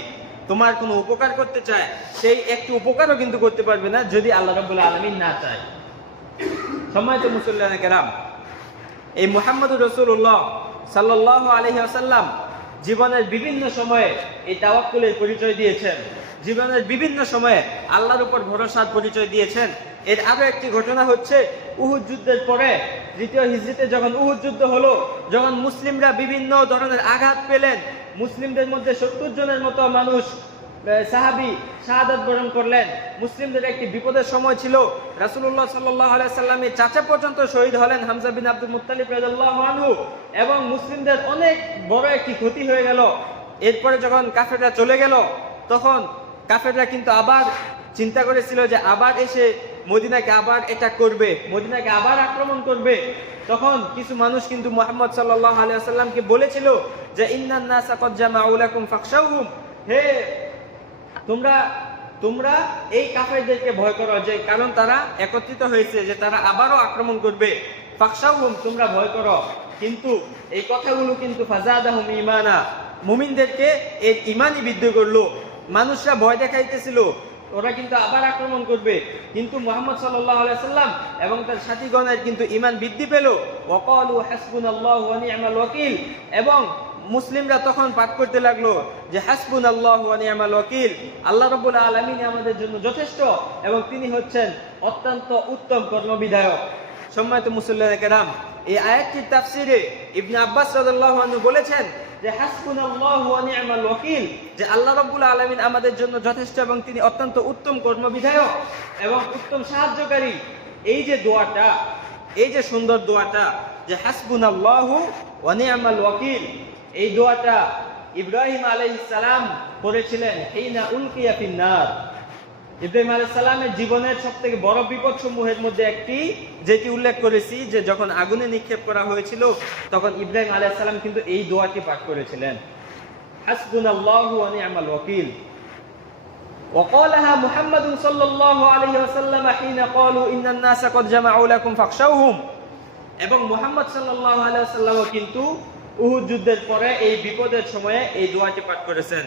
তোমার কোনো উপকার করতে চায়, সেই একটু উপকারও কিন্তু করতে পারবে না যদি আল্লাহ রাব্বুল আলামিন না চায়। সম্মানিত মুসল্লিয়ানে কেরাম, এই মুহাম্মদুর রাসূলুল্লাহ সাল্লাল্লাহু আলাইহি ওয়াসাল্লাম জীবনের বিভিন্ন সময়ে এই তাওয়াক্কুলের পরিচয় দিয়েছেন, জীবনের বিভিন্ন সময়ে আল্লাহর উপর ভরসার পরিচয় দিয়েছেন। এর আরো একটি ঘটনা হচ্ছে উহুদ যুদ্ধের পরে, 3য় হিজরিতে যখন উহুদ যুদ্ধ হলো, যখন মুসলিমরা বিভিন্ন ধরনের আঘাত পেলেন, মুসলিমদের মধ্যে 70 জনের মতো মানুষ সাহাবী শাহাদাত বরণ করলেন। মুসলিমদের একটি বিপদের সময় ছিল, রাসূলুল্লাহ সাল্লাল্লাহু আলাইহি সাল্লামের চাচা পর্যন্ত শহীদ হলেন, হামজা বিন আব্দুল মুত্তালিব রাদিয়াল্লাহু আনহু, এবং মুসলিমদের অনেক বড় একটি ক্ষতি হয়ে গেল। এরপরে যখন কাফেররা চলে গেল, তখন কাফেররা কিন্তু আবার চিন্তা করেছিল যে আবার এসে মদিনাকে আবার এটা করবে, মদিনাকে আবার আক্রমণ করবে। তখন কিছু মানুষ কিন্তু মুহাম্মদ সাল্লাল্লাহু আলাইহি ওয়াসাল্লামকে বলেছিল যে ইন্নান নাসা ক্বাদ জামাউ লাকুম ফাখশাউহুম, হে তোমরা এই কাফেরদেরকে ভয় করো, যে কারণ তারা একত্রিত হয়েছে, যে তারা আবারও আক্রমণ করবে। ফাখশাউহুম, তোমরা ভয় করো। কিন্তু এই কথাগুলো কিন্তু ফাজাদাহুম ঈমানা, মুমিনদেরকে এর ঈমানই বৃদ্ধি করলো। মানুষরা ভয় দেখাইতেছিল ওরা কিন্তু আবার আক্রমণ করবে, কিন্তু মুহাম্মদ সাল্লাল্লাহু আলাইহি ওয়াসাল্লাম এবং তার সাথীগণের কিন্তু ঈমান বৃদ্ধি পেল। ওয়াকালু হাসবুনাল্লাহু ওয়া নি'মাল ওয়াকিল, এবং মুসলিমরা তখন পাঠ করতে লাগলো যে হাসবুনাল্লাহু ওয়া নি'মাল ওয়াকিল, আল্লাহ রাব্বুল আলামিন আমাদের জন্য যথেষ্ট এবং তিনি হচ্ছেন অত্যন্ত উত্তম কর্মবিধায়ক। সম্মানিত মুসল্লিয়ানে কেরাম, এই আয়াতটির তাফসিরে ইবনে আব্বাস রাদিয়াল্লাহু আনহু বলেছেন যে হাসবুনাল্লাহু ওয়া নি'মাল ওয়াকিল, যে আল্লাহ রাব্বুল আলামিন আমাদের জন্য যথেষ্ট এবং তিনি অত্যন্ত উত্তম কর্মবিধায়ক এবং উত্তম সাহায্যকারী। এই যে দোয়াটা, এই যে সুন্দর দোয়াটা যে হাসবুনাল্লাহু ওয়া নি'মাল ওয়াকিল, এই দোয়াটা ইব্রাহিম আলাইহিস সালাম পড়েছিলেন হিনা উলকিয়া ফিন্নার। ইব্রাহিম আলাইহিস সালামের জীবনের সবথেকে বড় বিপদ সমূহের মধ্যে একটি, যেটি উল্লেখ করেছি যে যখন আগুনে নিক্ষেপ করা হয়েছিল তখন ইব্রাহিম আলাইহিস সালাম কিন্তু এই দোয়াটি পাঠ করেছিলেন, হাসবুনাল্লাহু ওয়া নি'মাল ওয়াকিল। وقالها محمد صلى الله عليه وسلم حين قالوا ان الناس قد جمعوا لكم فاخشوهم। এবং মুহাম্মদ সাল্লাল্লাহু আলাইহি ওয়াসাল্লামও কিন্তু উহুদ যুদ্ধের পরে এই বিপদের সময়ে এই দোয়াটি পাঠ করেছেন,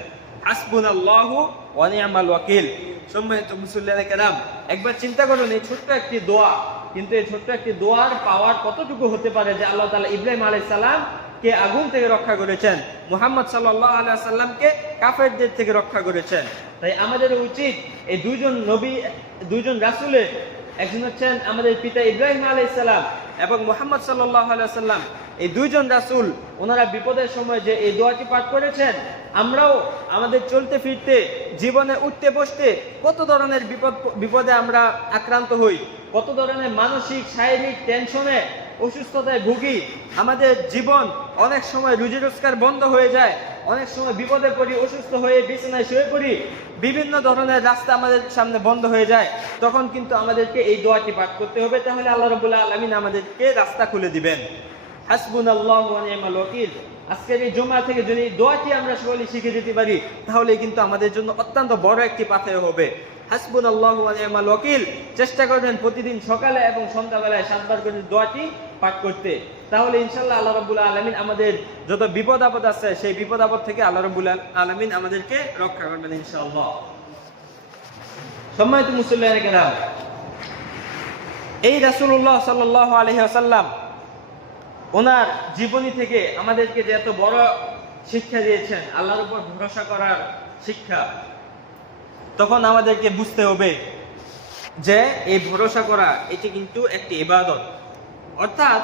হাসবুনাল্লাহু ওয়া নি'মাল ওয়াকিল। সম্মানিত মুসল্লিয়ানে কেরাম, একবার চিন্তা করুন এই ছোট্ট একটি দোয়া, কিন্তু এই ছোট্ট একটি দোয়ার পাওয়ার কতটুকু হতে পারে যে আল্লাহ তাআলা ইব্রাহিম আলাইহিস সালাম কে আগুন থেকে রক্ষা করেছেন, মুহাম্মদ সাল্লাল্লাহু আলাইহি ওয়াসাল্লামকে কাফেরদের থেকে রক্ষা করেছেন। তাই আমাদের উচিত এই দুইজন রাসূলের, একজন হচ্ছেন আমাদের পিতা ইব্রাহিম আলাইহিস সালাম এবং মুহাম্মদ সাল্লাল্লাহু আলাইহি ওয়াসাল্লাম, এই দুইজন রাসূল ওনারা বিপদের সময় যে এই দোয়াটি পাঠ করেছেন, আমরাও আমাদের চলতে ফিরতে, জীবনে উঠতে বসতে কত ধরনের বিপদে আমরা আক্রান্ত হই, কত ধরনের মানসিক শারীরিক টেনশনে অসুস্থতায় ভুগি, আমাদের জীবন অনেক সময় রুজি রোজগার বন্ধ হয়ে যায়, অনেক সময় বিপদে পড়ি, অসুস্থ হয়ে বিছানায় শুয়ে পড়ি, বিভিন্ন ধরনের রাস্তা আমাদের সামনে বন্ধ হয়ে যায়, তখন কিন্তু আমাদেরকে এই দোয়াটি পাঠ করতে হবে, তাহলে আল্লাহ রাব্বুল আলামিন আমাদেরকে রাস্তা খুলে দিবেন। হাসবুনাল্লাহু ওয়া নি'মাল ওয়াকিল। আজকের এই জুমা থেকে যদি এই দোয়াটি আমরা সকলে শিখে যেতে পারি তাহলে কিন্তু আমাদের জন্য অত্যন্ত বড় একটি পাথেয় হবে। হাসবুনাল্লাহু ওয়া নি'মাল ওয়াকিল চেষ্টা করবেন প্রতিদিন সকালে এবং সন্ধ্যাবেলায় 7 বার করে দোয়াটি পাঠ করতে, তাহলে ইনশাআল্লাহ আল্লাহ রাব্বুল আলামিন আমাদের যত বিপদ আপদ আছে সেই বিপদ আপদ থেকে আল্লাহ রাব্বুল আলামিন আমাদেরকে রক্ষা করবেন ইনশাআল্লাহ। সম্মানিত মুসল্লিয়ানে কেরাম, এই রাসূলুল্লাহ সাল্লাল্লাহু আলাইহি ওয়াসাল্লাম ওনার জীবনী থেকে আমাদেরকে যে এত বড় শিক্ষা দিয়েছেন, আল্লাহর উপর ভরসা করার শিক্ষা, তখন আমাদেরকে বুঝতে হবে যে এই ভরসা করা এটি কিন্তু একটি ইবাদত। অর্থাৎ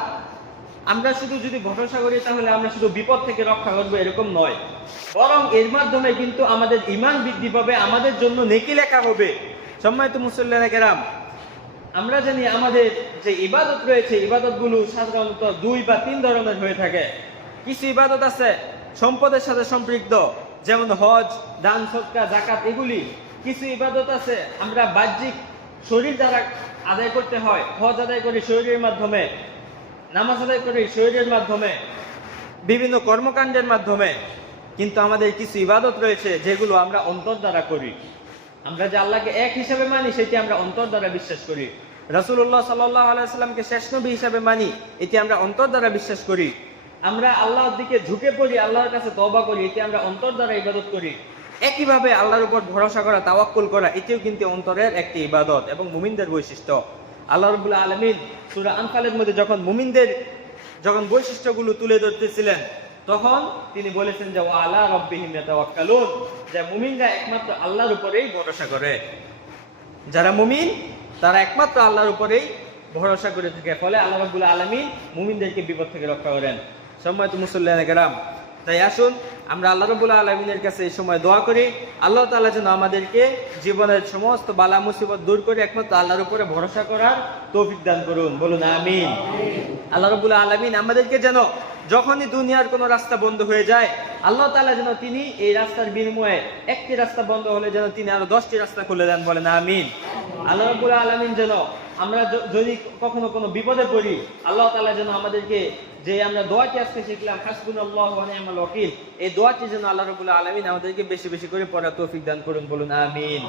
আমরা শুধু যদি ভরসা করি তাহলে আমরা শুধু বিপদ থেকে রক্ষা করবো এরকম নয়, বরং এর মাধ্যমে কিন্তু আমাদের ঈমান বৃদ্ধি পাবে, আমাদের জন্য নেকি লেখা হবে। সম্মানিত মুসল্লিয়ানে কেরাম, আমরা জানি আমাদের যে ইবাদত রয়েছে, ইবাদতগুলো সাধারণত 2 বা 3 ধরনের হয়ে থাকে। কিছু ইবাদত আছে সম্পদের সাথে সম্পৃক্ত, যেমন হজ, দান, সদকা, যাকাত এগুলি। কিছু ইবাদত আছে আমরা বাহ্যিক শরীর দ্বারা আদায় করতে হয়, হজ আদায় করি শরীরের মাধ্যমে, নামাজ আদায় করি শরীরের মাধ্যমে, বিভিন্ন কর্মকাণ্ডের মাধ্যমে। কিন্তু আমাদের কিছু ইবাদত রয়েছে যেগুলো আমরা অন্তর দ্বারা করি। আমরা যে আল্লাহকে এক হিসাবে মানি সেটি আমরা অন্তর দ্বারা বিশ্বাস করি, রাসূলুল্লাহ সাল্লাল্লাহু আলাইহি ওয়াসাল্লামকে শেষ নবী হিসাবে মানি, এটি আমরা অন্তর দ্বারা বিশ্বাস করি। আমরা আল্লাহর দিকে ঝুঁকে পড়ি, আল্লাহর কাছে তওবা করি, এটি আমরা অন্তর দ্বারা ইবাদত করি। একইভাবে আল্লাহর উপর ভরসা করা, তাওয়াক্কুল করা, এটিও কিন্তু অন্তরের একটি ইবাদত এবং মুমিনদের বৈশিষ্ট্য। আল্লাহ রাব্বুল আলামিন সূরা আনফালের মধ্যে যখন মুমিনদের বৈশিষ্ট্যগুলো তুলে ধরতেছিলেন তখন তিনি বলেছেন যে ওয়া আলা রাব্বিহিম ইয়াতাওয়াক্কালুন, যে মুমিনরা একমাত্র আল্লাহর উপরেই ভরসা করে। যারা মুমিন তারা একমাত্র আল্লাহর উপরেই ভরসা করে থাকে, ফলে আল্লাহ রাব্বুল আলামিন মুমিনদেরকে বিপদ থেকে রক্ষা করেন। সম্মানিত মুসল্লিয়ানে কেরাম, তাই আসুন আমরা আল্লাহ রাব্বুল আলামিনের কাছে এই সময় দোয়া করি, আল্লাহ তাআলা যেন আমাদেরকে জীবনের সমস্ত বালা মুসিবত দূর করে একমাত্র আল্লাহর উপরে ভরসা করার তৌফিক দান করুন, বলুন আমিন। আল্লাহ রাব্বুল আলামিন আমাদেরকে যেন যখনই দুনিয়ার কোনো রাস্তা বন্ধ হয়ে যায়, আল্লাহ তাআলা যেন তিনি এই রাস্তার বিনিময়ে একটি রাস্তা বন্ধ হলে যেন তিনি আরো 10টি রাস্তা খুলে দেন, বলেন আমিন। আল্লাহ রাব্বুল আলামিন যেন আমরা যদি কখনো কোনো বিপদে পড়ি, আল্লাহ তাআলা যেন আমাদেরকে যে আমরা দোয়াটি আজকে শিখলাম হাসবুনাল্লাহু ওয়া নি'মাল ওয়াকিল, এই দোয়াটি যেন আল্লাহ রাব্বুল আলামিন আমাদেরকে বেশি বেশি করে পড়ার তৌফিক দান করুন, বলুন আমিন।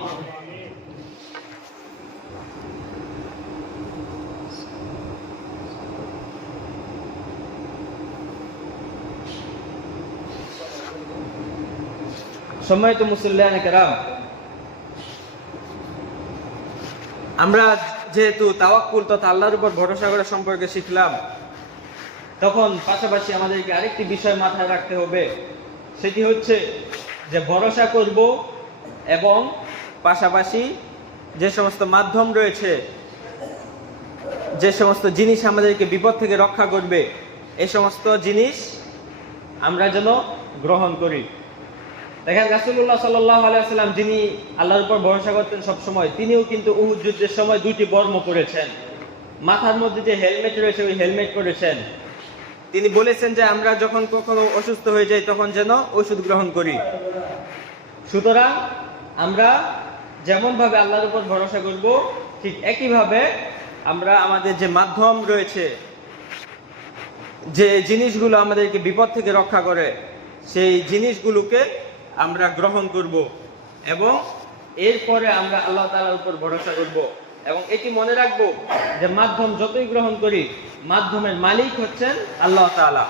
সম্মানিত মুসল্লিয়ানে কেরাম, আমরা যেহেতু তাওয়াক্কুল তথা আল্লাহর উপর ভরসা করা সম্পর্কে শিখলাম, তখন পাশাপাশি আমাদেরকে আরেকটি বিষয় মাথায় রাখতে হবে, সেটি হচ্ছে যে ভরসা করব এবং পাশাপাশি যে সমস্ত মাধ্যম রয়েছে, যে সমস্ত জিনিস আমাদেরকে বিপদ থেকে রক্ষা করবে, এই সমস্ত জিনিস আমরা যেন গ্রহণ করি। দেখেন রাসূলুল্লাহ সাল্লাল্লাহু আলাইহি ওয়াসাল্লাম যিনি আল্লাহর উপর ভরসা করতেন সব সময়, তিনিও কিন্তু উহুদ যুদ্ধের সময় 2টি বর্ম পরেছেন। মাথার মধ্যে যে হেলমেট রয়েছে ওই হেলমেট করেছেন। তিনি বলেছেন যে আমরা যখন কখনো অসুস্থ হয়ে যাই তখন যেন ওষুধ গ্রহণ করি। সুতরাং আমরা যেমনভাবে আল্লাহর উপর ভরসা করব, ঠিক একইভাবে আমরা আমাদের যে মাধ্যম রয়েছে, যে জিনিসগুলো আমাদেরকে বিপদ থেকে রক্ষা করে, সেই জিনিসগুলোকে আমরা গ্রহণ করব এবং এরপরে আমরা আল্লাহ তাআলার উপর ভরসা করব। এবং এটি মনে রাখবো যে মাধ্যম যতই গ্রহণ করি, মাধ্যমের মালিক হচ্ছেন আল্লাহ তাআলা।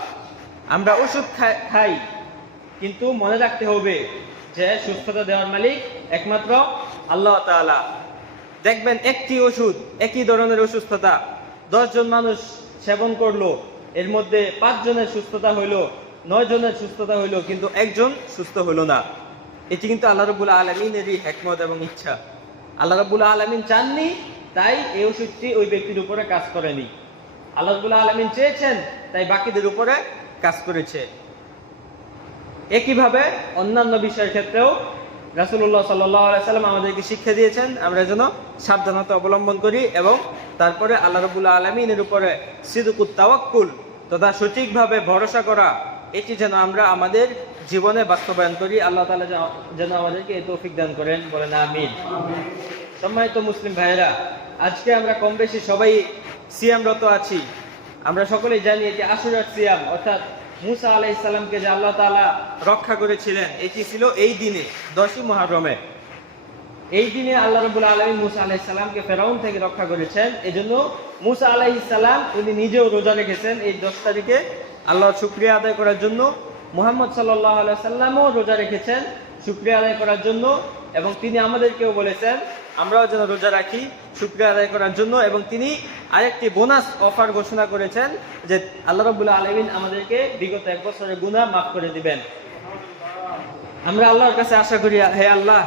আমরা ওষুধ খাই, কিন্তু মনে রাখতে হবে যে সুস্থতা দেওয়ার মালিক একমাত্র আল্লাহ তাআলা। দেখবেন একটি ওষুধ, একই ধরনের অসুস্থতা 10 জন মানুষ সেবন করলো, এর মধ্যে 5 জনের সুস্থতা হইলো, 9 জনের সুস্থতা হইলো, কিন্তু একজন সুস্থ হইলো না। এটি কিন্তু আল্লাহ রাব্বুল আলামিনেরই হিকমত এবং ইচ্ছা। আল্লাহ রাব্বুল আলামিন চাননি, তাই এই ওষুধটি ওই ব্যক্তির উপরে কাজ করেনি। আল্লাহ রাব্বুল আলামিন চেয়েছেন, তাই বাকিদের উপরে কাজ করেছে। একইভাবে অন্যান্য বিষয়ের ক্ষেত্রেও রাসূলুল্লাহ সাল্লাল্লাহু আলাইহি সাল্লাম আমাদেরকে শিক্ষা দিয়েছেন আমরা যেন সাবধানতা অবলম্বন করি এবং তারপরে আল্লাহ রাব্বুল আলামিনের উপরে সিদকুত তাওয়াক্কুল তথা সঠিকভাবে ভরসা করা, এটি যেন আমরা আমাদের জীবনে বাস্তবায়ন করি। আল্লাহ তাআলা যেন আমাদেরকে এই তৌফিক দান করেন, বলেন আমিন। সম্মানিত মুসলিম ভাইয়েরা, আজকে আমরা কম বেশি সবাই সিয়ামরত আছি। আমরা সকলেই জানি এটি আশুরার সিয়াম, অর্থাৎ মুসা আলাইহিস সালামকে যে আল্লাহ তাআলা রক্ষা করেছিলেন, এটি ছিল এই দিনে 10ই মুহররমে। এই দিনে আল্লাহ রাব্বুল আলামিন মুসা আলাইহিস সালামকে ফেরাউন থেকে রক্ষা করেছেন। এজন্য মুসা আলাইহিস সালাম উনি নিজেও রোজা রেখেছেন এই 10 তারিখে আল্লাহর শুকরিয়া আদায় করার জন্য। মুহাম্মদ সাল্লাল্লাহু আলাইহি সাল্লামও রোজা রেখেছেন শুকরিয়া আদায় করার জন্য, এবং তিনি আমাদেরকেও বলেছেন আমরাও যেন রোজা রাখি শুকরিয়া আদায় করার জন্য। এবং তিনি আরেকটি বোনাস অফার ঘোষণা করেছেন যে আল্লাহ রাব্বুল আলামিন আমাদেরকে বিগত 1 বছরের গুনাহ মাফ করে দিবেন। আমরা আল্লাহর কাছে আশা করি, হে আল্লাহ,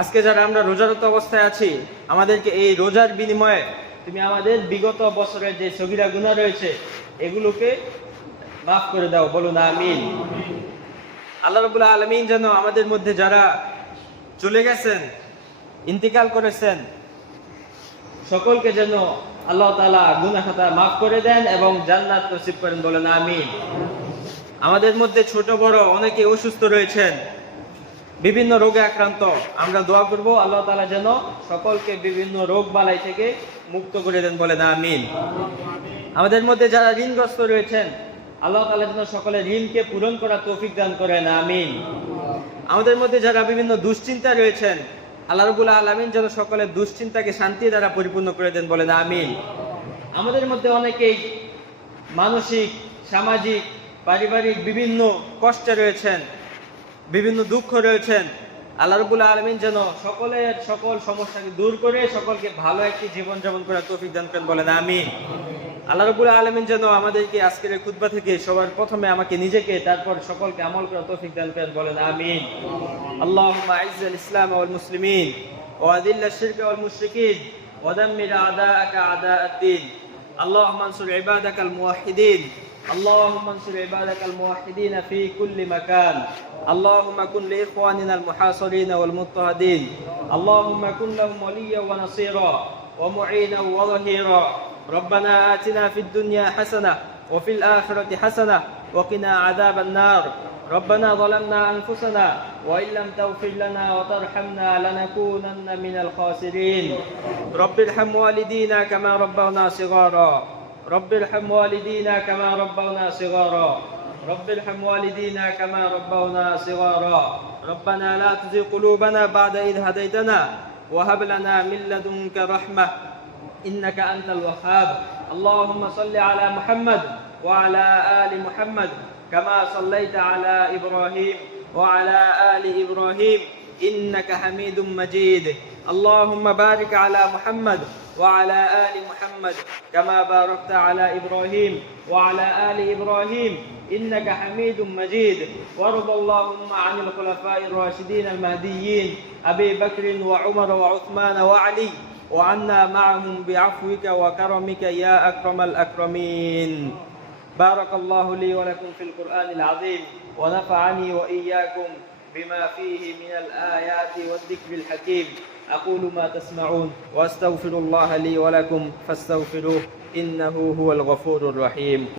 আজকে যারা আমরা রোজারত অবস্থায় আছি, আমাদেরকে এই রোজার বিনিময়ে তুমি আমাদের বিগত বছরের যে সগীরা গুনাহ রয়েছে এগুলোকে মাফ করে দাও, বলুন আমিন। আল্লাহ রাব্বুল আলামিন যেন আমাদের মধ্যে যারা চলে গেছেন, ইন্তিকাল করেছেন, সকলকে যেন আল্লাহ তাআলা গুনাহ খাতা মাফ করে দেন এবং জান্নাত নসিব করেন, বলেন আমিন। আমাদের মধ্যে ছোট বড় অনেকে অসুস্থ রয়েছেন, বিভিন্ন রোগে আক্রান্ত, আমরা দোয়া করব আল্লাহ তাআলা যেন সকলকে বিভিন্ন রোগ বালাই থেকে মুক্ত করে দেন, বলেন আমিন। আমাদের মধ্যে যারা ঋণগ্রস্ত রয়েছেন, আল্লাহ তাআলা যেন সকলের ঋণকে পূরণ করার তৌফিক দান করেন, আমিন। আমাদের মধ্যে যারা বিভিন্ন দুশ্চিন্তা রয়েছেন, আল্লাহ রাব্বুল আলামিন যেন সকলের দুশ্চিন্তাকে শান্তি দ্বারা পরিপূর্ণ করে দেন, বলেন আমিন। আমাদের মধ্যে অনেকেই মানসিক, সামাজিক, পারিবারিক বিভিন্ন কষ্টে রয়েছেন, বিভিন্ন দুঃখ রয়েছেন। আল্লাহ রাব্বুল আলামিন যেন সকলের সকল সমস্যাকে দূর করে সকলকে ভালো একটি জীবন যাপন করার তৌফিক দান করেন, বলেন আমিন। আল্লাহ রাব্বুল আলামিন যেন আমাদেরকে আজকের এই খুতবা থেকে সবার প্রথমে আমাকে নিজেকে, তারপর সকলকে আমল করার তৌফিক দান করেন, বলেন আমিন। আল্লাহুম্মা আইজ্জিল ইসলাম ওয়াল মুসলিমিন ওয়া আযিল্লাশ শিরকা ওয়াল মুশরিকিন ওয়া দাম্মির আ'দাআকা আ'দা'আদ-দ্বীন। আল্লাহুম্মা আনসুর ইবাদাকাল মুওয়াহহিদিন। اللهم انصر عبادك الموحدين في كل مكان. اللهم كن لإخواننا المحاصرين والمضطهدين. اللهم كن لهم وليا ونصيرا ومعينا وظهيرا. ربنا آتنا في الدنيا حسنة وفي الآخرة حسنة وقنا عذاب النار. ربنا ظلمنا أنفسنا وإن لم تغفر لنا وترحمنا لنكونن من الخاسرين. رب ارحم والدينا كما ربونا صغارا. رب ارحم والدينا كما ربونا صغارا. رب ارحم والدينا كما ربونا صغارا. ربنا لا تزغ قلوبنا بعد إذ هديتنا وهب لنا من لدنك رحمة إنك أنت الوهاب. اللهم صل على محمد وعلى آل محمد كما صليت على إبراهيم وعلى آل إبراهيم إنك حميد مجيد. اللهم بارك على محمد وعلى آل محمد كما باركت على إبراهيم وعلى آل إبراهيم إنك حميد مجيد. وارض اللهم عن الخلفاء الراشدين المهديين أبي بكر وعمر وعثمان وعلي وعنا معهم بعفوك وكرمك يا أكرم الأكرمين. بارك الله لي ولكم في القرآن العظيم ونفعني وإياكم بما فيه من الآيات والذكر الحكيم. أقول ما تسمعون وأستغفر الله لي ولكم فاستغفروه ইন্নাহু হুয়াল গফুরুর রহিম।